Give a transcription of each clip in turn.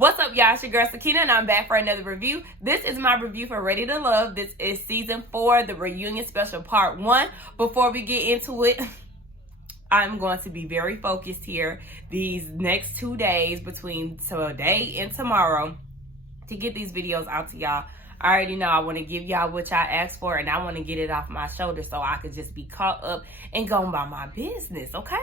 What's up, y'all? It's your girl Sakina, and I'm back for another review. This is my review for Ready to Love. This is season 4, the reunion special part 1. Before we get into it, I'm going to be very focused here these next 2 days between today and tomorrow to get these videos out to y'all. I already know I want to give y'all what y'all asked for, and I want to get it off my shoulders so I could just be caught up and go about my business, okay?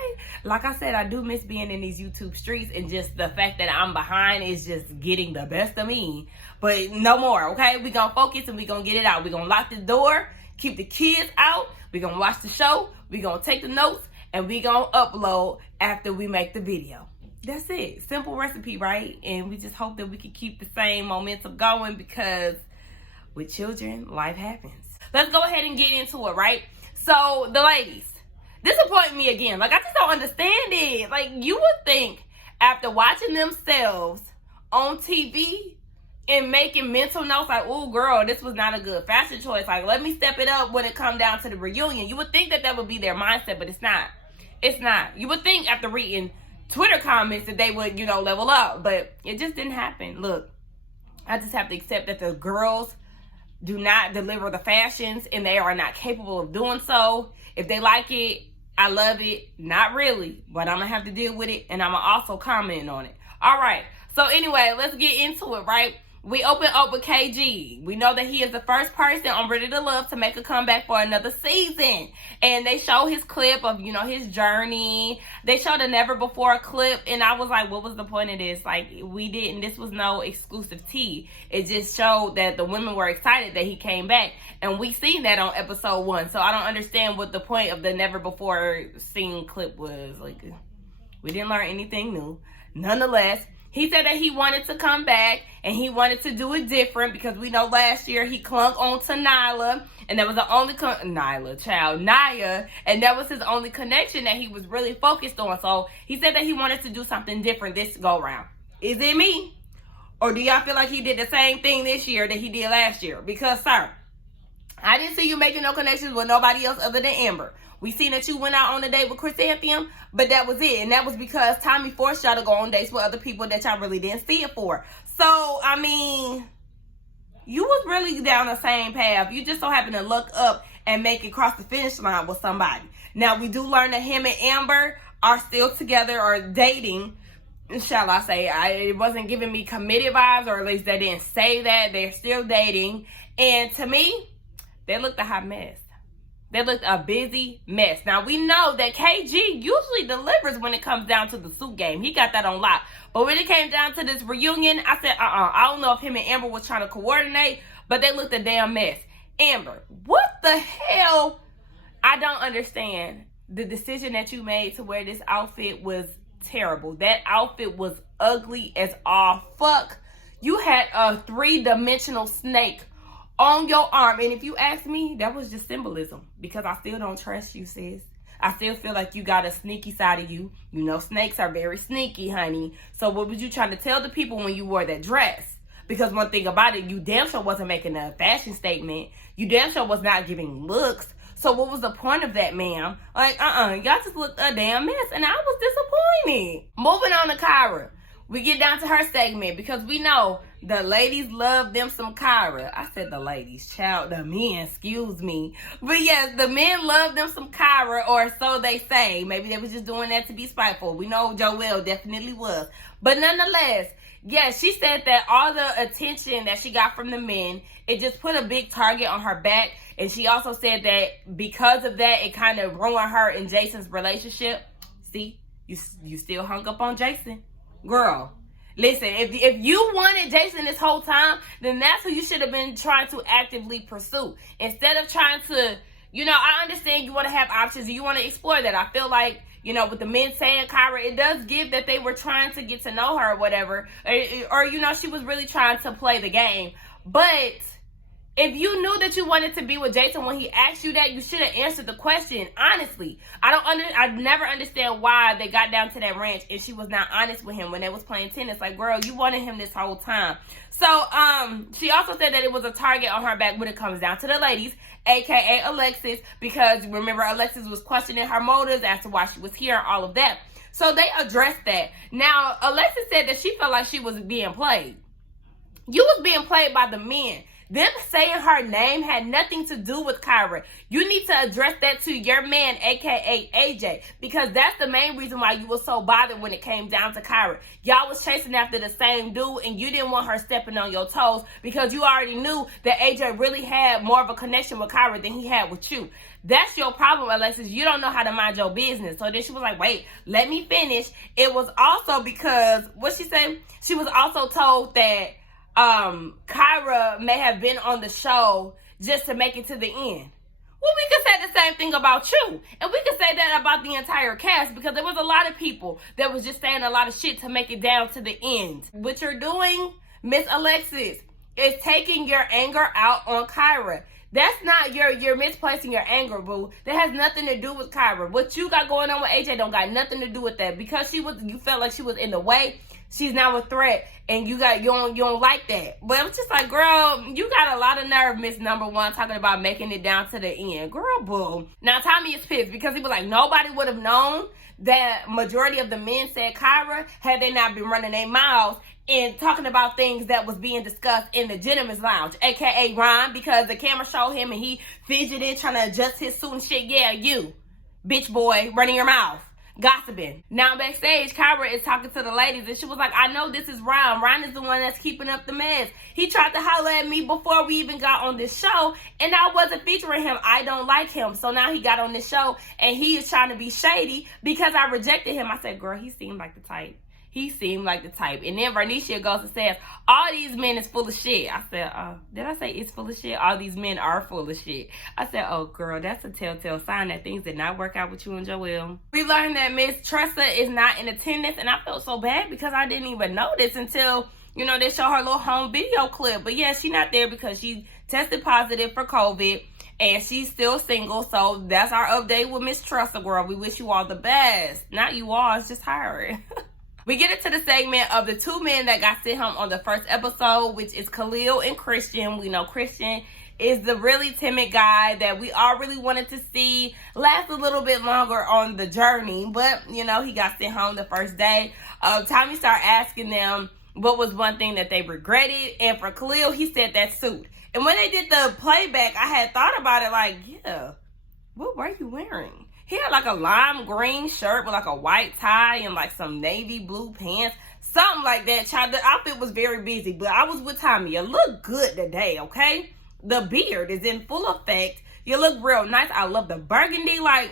Like I said, I do miss being in these YouTube streets, and just the fact that I'm behind is just getting the best of me. But no more, okay? We're going to focus and we're going to get it out. We're going to lock the door, keep the kids out. We're going to watch the show. We're going to take the notes, and we're going to upload after we make the video. That's it. Simple recipe, right? And we just hope that we can keep the same momentum going, because with children, life happens. Let's go ahead and get into it, right? So, the ladies disappoint me again. Like, I just don't understand it. Like, you would think after watching themselves on TV and making mental notes like, oh, girl, this was not a good fashion choice. Like, let me step it up when it come down to the reunion. You would think that would be their mindset, but it's not. It's not. You would think after reading Twitter comments that they would, level up. But it just didn't happen. Look, I just have to accept that the girls do not deliver the fashions, and they are not capable of doing so. If they like it, I love it. Not really, but I'm gonna have to deal with it, and I'm gonna also comment on it. All right, so anyway, let's get into it, right? We open up with KG. We know that he is the first person on Ready to Love to make a comeback for another season. And they show his clip of, his journey. They showed a never before clip. And I was like, what was the point of this? Like, this was no exclusive tea. It just showed that the women were excited that he came back. And we seen that on episode 1. So I don't understand what the point of the never before seen clip was. Like, we didn't learn anything new. Nonetheless, he said that he wanted to come back and he wanted to do it different, because we know last year he clung on to Nyla, and that was the only Nia, and that was his only connection that he was really focused on. So he said that he wanted to do something different this go round. Is it me? Or do y'all feel like he did the same thing this year that he did last year? Because, sir, I didn't see you making no connections with nobody else other than Amber. We seen that you went out on a date with Chrysanthemum, but that was it. And that was because Tommy forced y'all to go on dates with other people that y'all really didn't see it for. So, I mean, you was really down the same path. You just so happened to look up and make it cross the finish line with somebody. Now, we do learn that him and Amber are still together or dating, shall I say. It wasn't giving me committed vibes, or at least they didn't say that. They're still dating. And to me, they looked a hot mess. They looked a busy mess. Now, we know that KG usually delivers when it comes down to the suit game. He got that on lock. But when it came down to this reunion, I said, I don't know if him and Amber were trying to coordinate, but they looked a damn mess. Amber, what the hell? I don't understand. The decision that you made to wear this outfit was terrible. That outfit was ugly as all fuck. You had a 3-dimensional snake on your arm. And if you ask me, that was just symbolism, because I still don't trust you, sis. I still feel like you got a sneaky side of you. Snakes are very sneaky, honey. So what was you trying to tell the people when you wore that dress? Because one thing about it, you damn sure wasn't making a fashion statement. You damn sure was not giving looks. So what was the point of that, ma'am? Like, y'all just looked a damn mess, and I was disappointed. Moving on to Kyra. We get down to her segment, because we know the ladies love them some Kyra. I said the ladies, child, the men, excuse me. But yes, the men love them some Kyra, or so they say. Maybe they was just doing that to be spiteful. We know Joelle definitely was. But nonetheless, yes, she said that all the attention that she got from the men, it just put a big target on her back. And she also said that because of that, it kind of ruined her and Jason's relationship. See, you still hung up on Jason. Girl, listen, if you wanted Jason this whole time, then that's who you should have been trying to actively pursue. Instead of trying to, I understand you want to have options and you want to explore that. I feel like, with the men saying Kyra, it does give that they were trying to get to know her or whatever. Or she was really trying to play the game. But if you knew that you wanted to be with Jason when he asked you that, you should have answered the question honestly. I never understand why they got down to that ranch and she was not honest with him when they was playing tennis. Like, girl, you wanted him this whole time. So, she also said that it was a target on her back when it comes down to the ladies, aka Alexis, because remember Alexis was questioning her motives as to why she was here and all of that. So they addressed that. Now, Alexis said that she felt like she was being played. You was being played by the men. Them saying her name had nothing to do with Kyra. You need to address that to your man, aka AJ, because that's the main reason why you were so bothered when it came down to Kyra. Y'all was chasing after the same dude, and you didn't want her stepping on your toes because you already knew that AJ really had more of a connection with Kyra than he had with you. That's your problem, Alexis. You don't know how to mind your business. So then she was like, wait, let me finish. It was also because, what she said? She was also told that Kyra may have been on the show just to make it to the end. Well, we could say the same thing about you. And we could say that about the entire cast, because there was a lot of people that was just saying a lot of shit to make it down to the end. What you're doing, Miss Alexis, is taking your anger out on Kyra. That's not you're misplacing your anger, boo. That has nothing to do with Kyra. What you got going on with AJ don't got nothing to do with that. Because you felt like she was in the way, she's now a threat, and you don't like that. But I'm just like, girl, you got a lot of nerve, Miss Number One, talking about making it down to the end. Girl, boo. Now Tommy is pissed because he was like, nobody would have known that majority of the men said Kyra had they not been running their mouths and talking about things that was being discussed in the gentleman's lounge, aka Ron, because the camera showed him and he fidgeted trying to adjust his suit and shit. Yeah, you, bitch boy, running your mouth, gossiping. Now backstage, Kyra is talking to the ladies and she was like, I know this is Ron. Ron is the one that's keeping up the mess. He tried to holler at me before we even got on this show and I wasn't featuring him. I don't like him. So now he got on this show and he is trying to be shady because I rejected him. I said, girl, he seemed like the type. He seemed like the type. And then Vernicia goes and says, all these men is full of shit. I said, did I say it's full of shit? All these men are full of shit. I said, oh, girl, that's a telltale sign that things did not work out with you and Joelle. We learned that Miss Tressa is not in attendance. And I felt so bad because I didn't even notice until, they show her little home video clip. But yeah, she's not there because she tested positive for COVID. And she's still single. So that's our update with Miss Tressa, girl. We wish you all the best. Not you all, it's just her. We get into the segment of the two men that got sent home on the first episode, which is Khalil and Christian. We know Christian is the really timid guy that we all really wanted to see last a little bit longer on the journey. But, he got sent home the first day. Tommy started asking them what was one thing that they regretted. And for Khalil, he said that suit. And when they did the playback, I had thought about it like, yeah, what were you wearing? He had like a lime green shirt with like a white tie and like some navy blue pants. Something like that, child. The outfit was very busy, but I was with Tommy. You look good today, okay? The beard is in full effect. You look real nice. I love the burgundy. Like,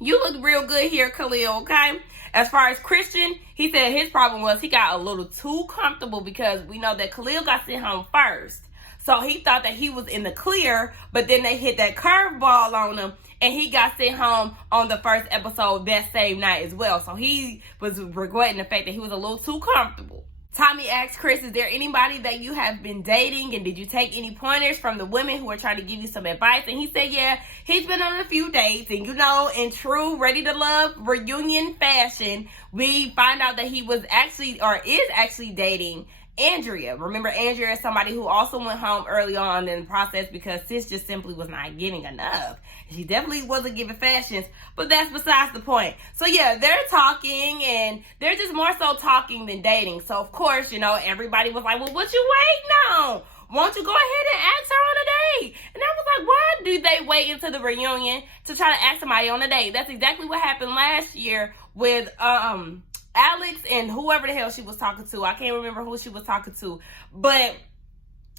you look real good here, Khalil, okay? As far as Christian, he said his problem was he got a little too comfortable because we know that Khalil got sent home first. So he thought that he was in the clear, but then they hit that curveball on him. And he got sent home on the first episode that same night as well. So he was regretting the fact that he was a little too comfortable. Tommy asked Chris, is there anybody that you have been dating? And did you take any pointers from the women who are trying to give you some advice? And he said, yeah, he's been on a few dates. And in true Ready to Love reunion fashion, we find out that he was actually, or is actually dating Andrea. Remember, Andrea is somebody who also went home early on in the process because sis just simply was not giving enough. She definitely wasn't giving fashions, but that's besides the point. So yeah, they're talking and they're just more so talking than dating. So of course, everybody was like, well, what you waiting on? Won't you go ahead and ask her on a date? And I was like, why do they wait until the reunion to try to ask somebody on a date? That's exactly what happened last year with Alex and whoever the hell she was talking to. I can't remember who she was talking to, but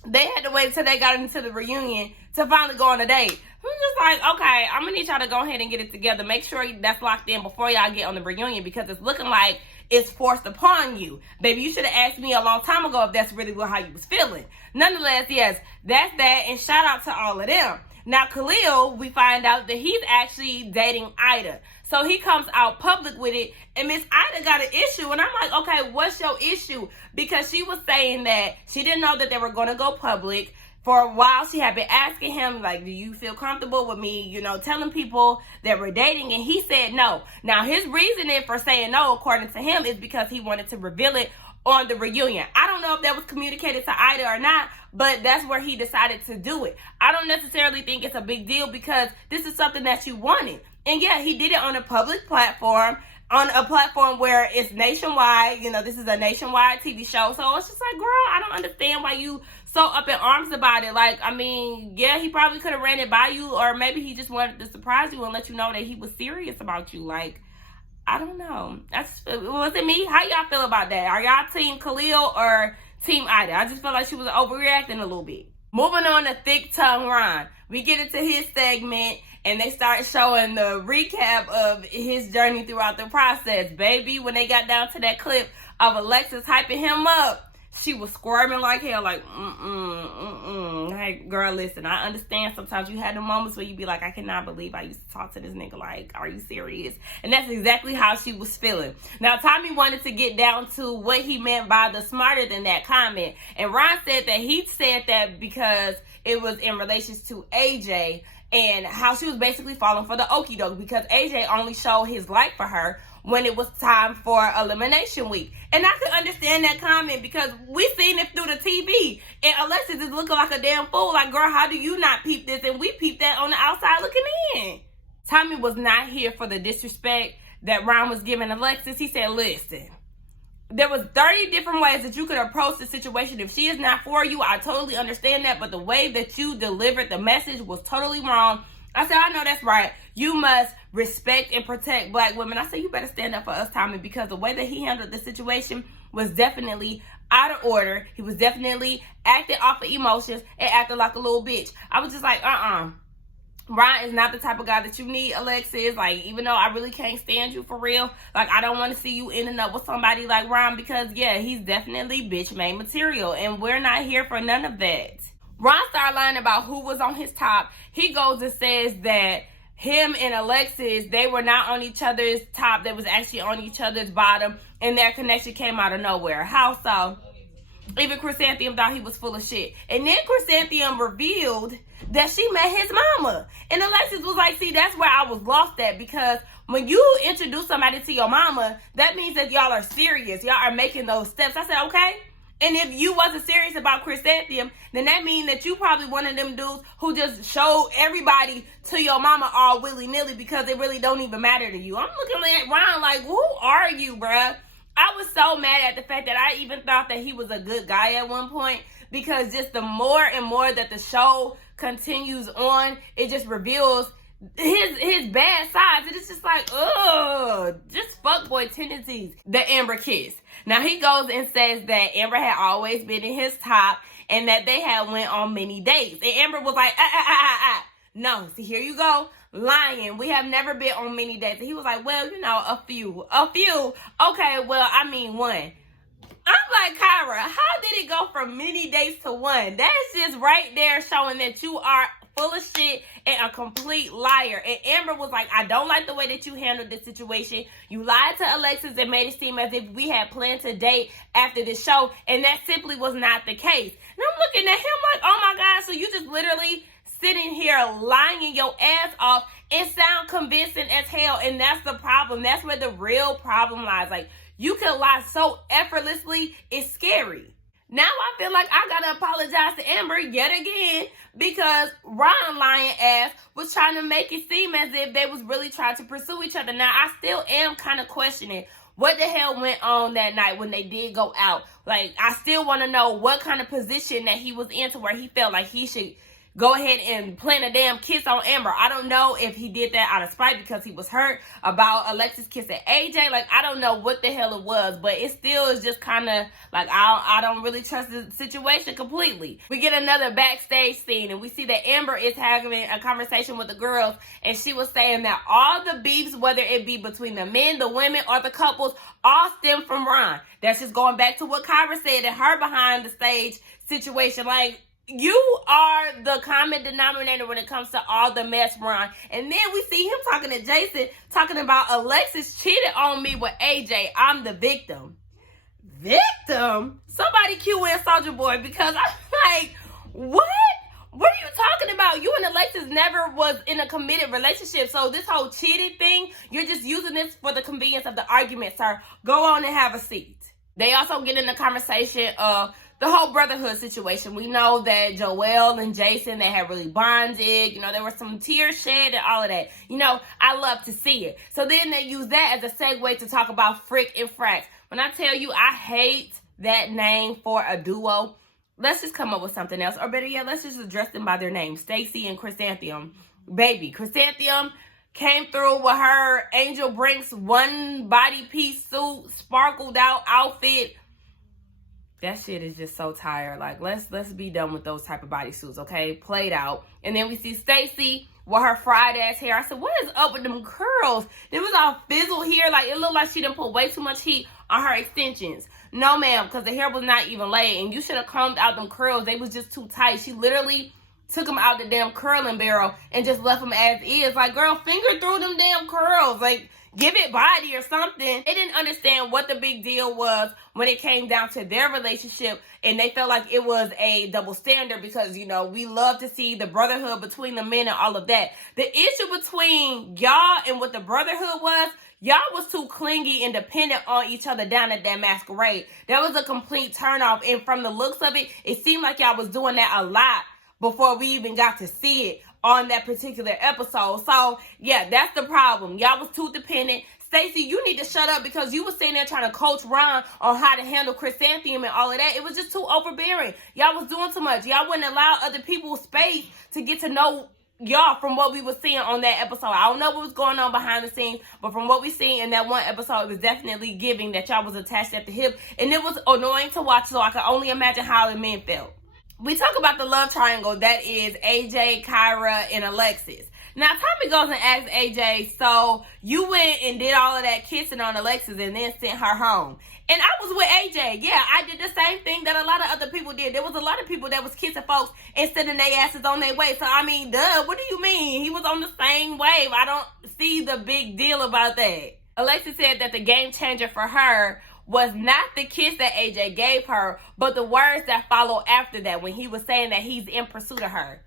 they had to wait until they got into the reunion to finally go on a date. I'm just like, okay, I'm gonna need y'all to go ahead and get it together. Make sure that's locked in before y'all get on the reunion because it's looking like it's forced upon you. Baby, you should have asked me a long time ago if that's really how you was feeling. Nonetheless, yes, that's that, and shout out to all of them. Now, Khalil, we find out that he's actually dating Ida. So he comes out public with it, and Miss Ida got an issue. And I'm like, okay, what's your issue? Because she was saying that she didn't know that they were going to go public. For a while, she had been asking him, like, do you feel comfortable with me, telling people that we're dating? And he said no. Now, his reasoning for saying no, according to him, is because he wanted to reveal it on the reunion. I don't know if that was communicated to Ida or not, but that's where he decided to do it. I don't necessarily think it's a big deal because this is something that you wanted. And yeah, he did it on a public platform. on a platform where it's nationwide. You know, this is a nationwide TV show. So it's just like, girl, I don't understand why you so up in arms about it. Like, I mean, yeah, he probably could have ran it by you, or maybe he just wanted to surprise you and let you know that he was serious about you. Like, I don't know. Was it me? How y'all feel about that? Are y'all team Khalil or team Ida? I just feel like she was overreacting a little bit. Moving on to Thick Tongue Ron. We get into his segment, and they start showing the recap of his journey throughout the process. Baby, when they got down to that clip of Alexis hyping him up, she was squirming like hell, like, Hey, girl, listen, I understand sometimes you had the moments where you be like, I cannot believe I used to talk to this nigga. Like, are you serious? And that's exactly how she was feeling. Now, Tommy wanted to get down to what he meant by the smarter than that comment. And Ron said that he said that because it was in relation to AJ and how she was basically falling for the okie doke because AJ only showed his like for her when it was time for elimination week. And I could understand that comment because we seen it through the TV. And Alexis is looking like a damn fool. Like, girl, how do you not peep this? And we peeped that on the outside looking in. Tommy was not here for the disrespect that Ron was giving Alexis. He said, listen, there was 30 different ways that you could approach the situation. If she is not for you, I totally understand that. But the way that you delivered the message was totally wrong. I said, I know that's right. You must respect and protect black women. I said, you better stand up for us, Tommy, because the way that he handled the situation was definitely out of order. He was definitely acting off of emotions and acting like a little bitch. I was just like, Ron is not the type of guy that you need, Alexis. Like, even though I really can't stand you for real, like, I don't want to see you ending up with somebody like Ron because, yeah, he's definitely bitch-made material, and we're not here for none of that. Ron started lying about who was on his top. He goes and says that him and Alexis, they were not on each other's top. They was actually on each other's bottom, and their connection came out of nowhere. How so? Even Chrysanthemum thought he was full of shit. And then Chrysanthemum revealed that she met his mama. And Alexis was like, see, that's where I was lost at, because when you introduce somebody to your mama, that means that y'all are serious. Y'all are making those steps. I said, okay. And if you wasn't serious about Chrysanthemum, then that means that you probably one of them dudes who just showed everybody to your mama all willy-nilly because it really don't even matter to you. I'm looking at Ron like, who are you, bruh? I was so mad at the fact that I even thought that he was a good guy at one point, because just the more and more that the show continues on, it just reveals his bad sides. And it's just like, ugh, just fuckboy tendencies. The Amber kiss. Now he goes and says that Amber had always been in his top and that they had went on many dates. And Amber was like, no, see, here you go, lying. We have never been on many dates. And he was like, well, you know, a few. Okay, well, I mean, one. I'm like, Kyra, how did it go from many dates to one? That's just right there showing that you are full of shit and a complete liar. And Amber was like, I don't like the way that you handled this situation. You lied to Alexis and made it seem as if we had planned to date after the show, and that simply was not the case. And I'm looking at him like, oh my God, so you just literally sitting here lying your ass off and sound convincing as hell. And that's the problem. That's where the real problem lies. Like, you can lie so effortlessly, it's scary. Now I feel like I gotta apologize to Amber yet again, because Ron lying ass was trying to make it seem as if they was really trying to pursue each other. Now I still am kind of questioning what the hell went on that night when they did go out. Like, I still want to know what kind of position that he was in to where he felt like he should go ahead and plant a damn kiss on Amber. I don't know if he did that out of spite because he was hurt about Alexis kissing AJ. Like, I don't know what the hell it was, but it still is just kind of like, I don't really trust the situation completely. We get another backstage scene, and we see that Amber is having a conversation with the girls, and she was saying that all the beefs, whether it be between the men, the women, or the couples, all stem from Ron. That's just going back to what Kyra said in her behind the stage situation. Like, you are the common denominator when it comes to all the mess, Ron. And then we see him talking to Jason, talking about Alexis cheated on me with AJ. I'm the victim. Victim? Somebody cue in Soulja Boy, because I'm like, what? What are you talking about? You and Alexis never was in a committed relationship. So this whole cheating thing, you're just using this for the convenience of the argument, sir. Go on and have a seat. They also get in the conversation of the whole brotherhood situation. We know that Joelle and Jason, they had really bonded. You know, there was some tears shed and all of that. You know, I love to see it. So then they use that as a segue to talk about Frick and Frax. When I tell you I hate that name for a duo, let's just come up with something else. Or better yet, let's just address them by their names. Stacey and Chrysanthemum. Baby, Chrysanthemum came through with her Angel Brinks one body piece suit, sparkled out outfit. That shit is just so tired. Like, let's be done with those type of bodysuits, okay? Played out. And then we see Stacey with her fried ass hair. I said, what is up with them curls? It was all fizzled here. Like, it looked like she done put way too much heat on her extensions. No, ma'am, because the hair was not even laid. And you should have combed out them curls. They was just too tight. She literally took them out the damn curling barrel and just left them as is. Like, girl, finger through them damn curls. Like, give it body or something. They didn't understand what the big deal was when it came down to their relationship, and they felt like it was a double standard because, you know, we love to see the brotherhood between the men and all of that. The issue between y'all and what the brotherhood was, y'all was too clingy and dependent on each other down at that masquerade. That was a complete turnoff, and from the looks of it, it seemed like y'all was doing that a lot before we even got to see it on that particular episode. So, yeah, that's the problem. Y'all was too dependent. Stacey, you need to shut up because you was sitting there trying to coach Ron on how to handle Chrysanthemum and all of that. It was just too overbearing. Y'all was doing too much. Y'all wouldn't allow other people space to get to know y'all from what we were seeing on that episode. I don't know what was going on behind the scenes, but from what we seen in that one episode, it was definitely giving that y'all was attached at the hip, and it was annoying to watch, so I can only imagine how the men felt. We talk about the love triangle that is AJ, Kyra, and Alexis. Now, Tommy goes and asks AJ, so you went and did all of that kissing on Alexis and then sent her home. And I was with AJ. Yeah, I did the same thing that a lot of other people did. There was a lot of people that was kissing folks and sending their asses on their way. So, I mean, duh, what do you mean? He was on the same wave. I don't see the big deal about that. Alexis said that the game changer for her was not the kiss that AJ gave her, but the words that followed after that when he was saying that he's in pursuit of her.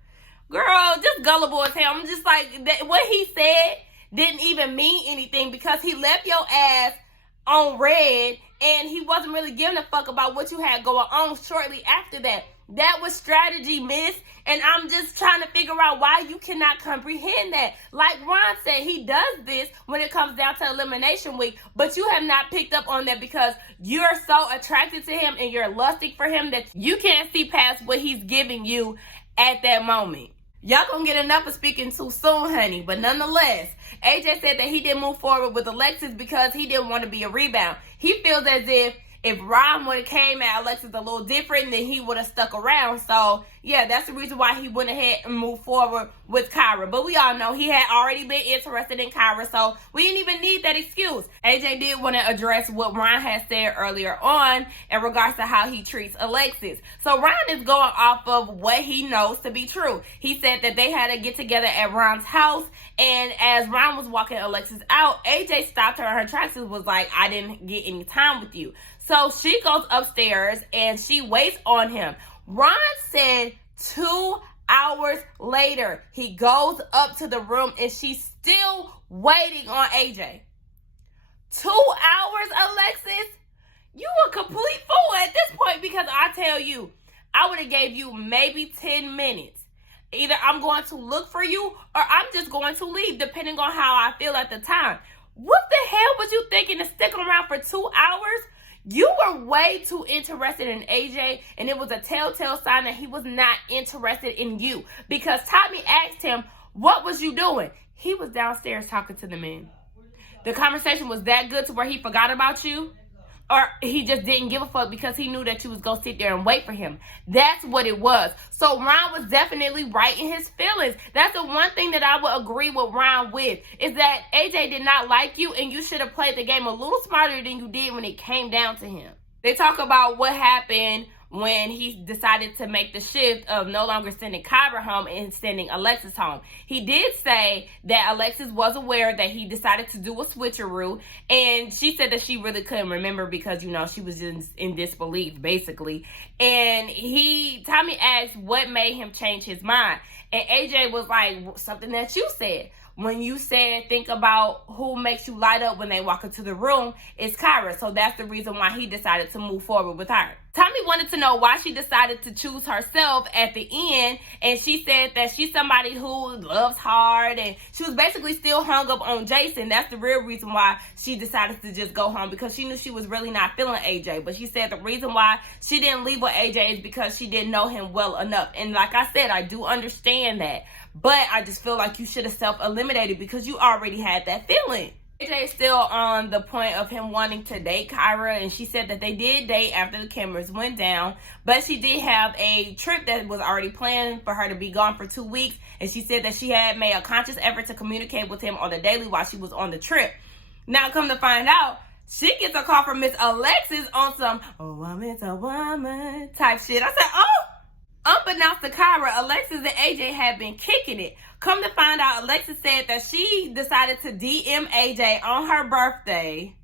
Girl, just gullible as hell. I'm just like, what he said didn't even mean anything because he left your ass on red and he wasn't really giving a fuck about what you had going on shortly after that. That was strategy, miss. And I'm just trying to figure out why you cannot comprehend that. Like Ron said, he does this when it comes down to Elimination Week, but you have not picked up on that because you're so attracted to him and you're lusting for him that you can't see past what he's giving you at that moment. Y'all gonna get enough of speaking too soon, honey. But nonetheless, AJ said that he didn't move forward with Alexis because he didn't want to be a rebound. He feels as if Ron would have came at Alexis a little different, then he would have stuck around. So, yeah, that's the reason why he went ahead and moved forward with Kyra. But we all know he had already been interested in Kyra, so we didn't even need that excuse. AJ did want to address what Ron had said earlier on in regards to how he treats Alexis. So, Ron is going off of what he knows to be true. He said that they had a get-together at Ron's house, and as Ron was walking Alexis out, AJ stopped her in her tracks and was like, I didn't get any time with you. So she goes upstairs and she waits on him. Ron said 2 hours later, he goes up to the room and she's still waiting on AJ. 2 hours, Alexis? You a complete fool at this point because I tell you, I would have gave you maybe 10 minutes. Either I'm going to look for you or I'm just going to leave depending on how I feel at the time. What the hell was you thinking to stick around for 2 hours? You were way too interested in AJ, and it was a telltale sign that he was not interested in you. Because Tommy asked him, what was you doing? He was downstairs talking to the men. The conversation was that good to where he forgot about you? Or he just didn't give a fuck because he knew that you was going to sit there and wait for him. That's what it was. So Ron was definitely right in his feelings. That's the one thing that I would agree with Ron with. Is that AJ did not like you and you should have played the game a little smarter than you did when it came down to him. They talk about what happened when he decided to make the shift of no longer sending Kyra home and sending Alexis home. He did say that Alexis was aware that he decided to do a switcheroo, and she said that she really couldn't remember because, you know, she was just in disbelief, basically. And Tommy asked what made him change his mind. And AJ was like, something that you said. When you said, think about who makes you light up when they walk into the room, it's Kyra. So that's the reason why he decided to move forward with her. Tommy wanted to know why she decided to choose herself at the end, and she said that she's somebody who loves hard, and she was basically still hung up on Jason. That's the real reason why she decided to just go home, because she knew she was really not feeling AJ. But she said the reason why she didn't leave with AJ is because she didn't know him well enough. And like I said, I do understand that, but I just feel like you should have self-eliminated because you already had that feeling. AJ is still on the point of him wanting to date Kyra, and she said that they did date after the cameras went down, but she did have a trip that was already planned for her to be gone for 2 weeks, and she said that she had made a conscious effort to communicate with him on the daily while she was on the trip. Now, come to find out, she gets a call from Miss Alexis on some woman to woman type shit. I said, oh! Unbeknownst to Kyra, Alexis and AJ had been kicking it. Come to find out, Alexis said that she decided to DM AJ on her birthday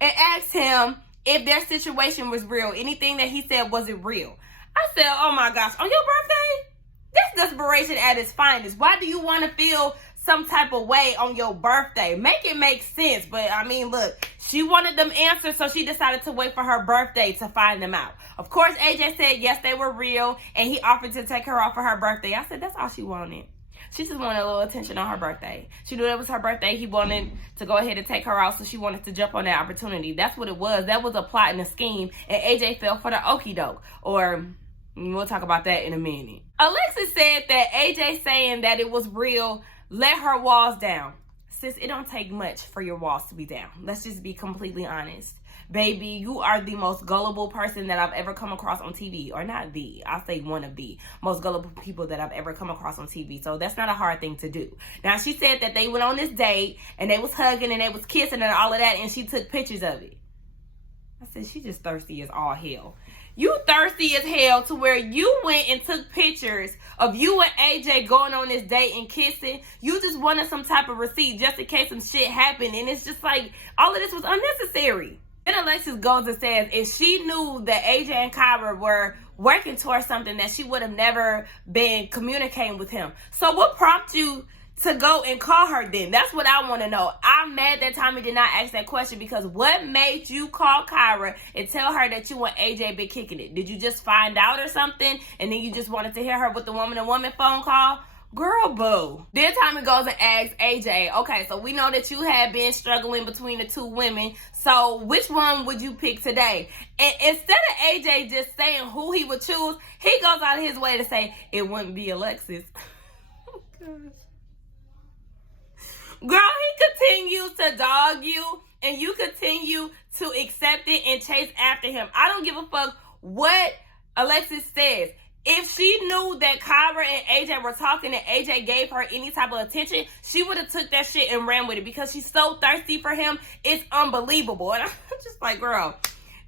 and asked him if their situation was real. Anything that he said, was it real? I said, oh my gosh, on your birthday? That's desperation at its finest. Why do you want to feel some type of way on your birthday? Make it make sense. But I mean, look, she wanted them answers, so she decided to wait for her birthday to find them out. Of course, AJ said yes, they were real, and he offered to take her off for her birthday. I said that's all she wanted. She just wanted a little attention on her birthday. She knew it was her birthday. He wanted to go ahead and take her out, so she wanted to jump on that opportunity. That's what it was. That was a plot and a scheme, and AJ fell for the okie doke. Or we'll talk about that in a minute. Alexis said that AJ saying that it was real let her walls down. Sis, it don't take much for your walls to be down. Let's just be completely honest. Baby, you are the most gullible person that I've ever come across on TV. Or not the, I'll say one of the most gullible people that I've ever come across on TV. So that's not a hard thing to do. Now, she said that they went on this date and they was hugging and they was kissing and all of that, and she took pictures of it. I said, she just thirsty as all hell. You thirsty as hell to where you went and took pictures of you and AJ going on this date and kissing. You just wanted some type of receipt just in case some shit happened. And it's just like, all of this was unnecessary. Then Alexis goes and says if she knew that AJ and Kyra were working towards something, that she would have never been communicating with him. So what prompted you to go and call her then? That's what I want to know. I'm mad that Tommy did not ask that question, because what made you call Kyra and tell her that you and AJ been kicking it? Did you just find out or something, and then you just wanted to hear her with the woman-to-woman phone call? Girl, boo. Then Tommy goes and asks AJ, okay, so we know that you had been struggling between the two women, so which one would you pick today? And instead of AJ just saying who he would choose, he goes out of his way to say it wouldn't be Alexis. Oh, gosh. Girl, he continues to dog you, and you continue to accept it and chase after him. I don't give a fuck what Alexis says. If she knew that Kyra and AJ were talking and AJ gave her any type of attention, she would have took that shit and ran with it, because she's so thirsty for him. It's unbelievable. And I'm just like, girl,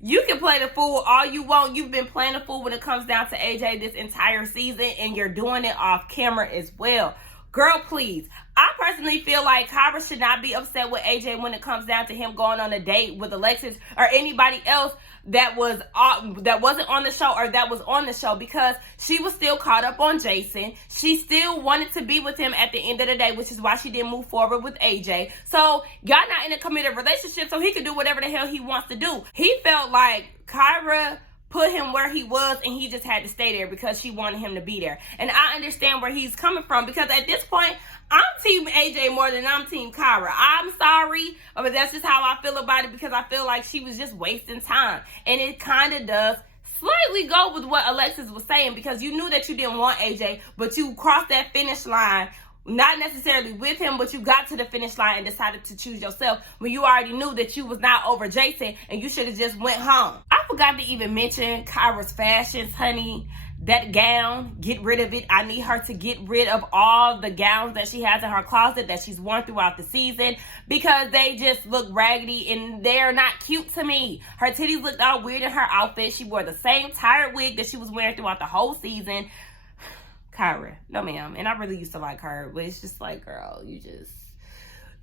you can play the fool all you want. You've been playing the fool when it comes down to AJ this entire season, and you're doing it off camera as well. Girl, please. I personally feel like Kyra should not be upset with AJ when it comes down to him going on a date with Alexis or anybody else that wasn't on the show or that was on the show, because she was still caught up on Jason. She still wanted to be with him at the end of the day, which is why she didn't move forward with AJ. So y'all not in a committed relationship, so he can do whatever the hell he wants to do. He felt like Kyra put him where he was, and he just had to stay there because she wanted him to be there. And I understand where he's coming from, because at this point, I'm team AJ more than I'm team Kyra. I'm sorry, but that's just how I feel about it, because I feel like she was just wasting time. And it kind of does slightly go with what Alexis was saying, because you knew that you didn't want AJ, but you crossed that finish line, not necessarily with him, but you got to the finish line and decided to choose yourself when you already knew that you was not over Jason, and you should have just went home. I forgot to even mention Kyra's fashions, honey. That gown, get rid of it. I need her to get rid of all the gowns that she has in her closet that she's worn throughout the season, because they just look raggedy and they're not cute to me. Her titties looked all weird in her outfit. She wore the same tired wig that she was wearing throughout the whole season. Kyra, no ma'am. And I really used to like her, but it's just like, girl, you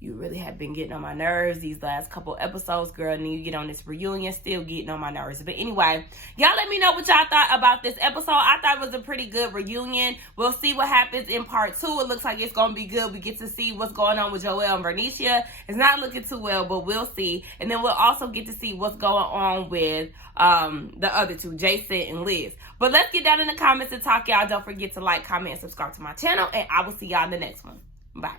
You really have been getting on my nerves these last couple episodes, girl. And then you get on this reunion, still getting on my nerves. But anyway, y'all let me know what y'all thought about this episode. I thought it was a pretty good reunion. We'll see what happens in part 2. It looks like it's going to be good. We get to see what's going on with Joel and Bernicia. It's not looking too well, but we'll see. And then we'll also get to see what's going on with the other two, Jason and Liz. But let's get down in the comments and talk, y'all. Don't forget to like, comment, and subscribe to my channel. And I will see y'all in the next one. Bye.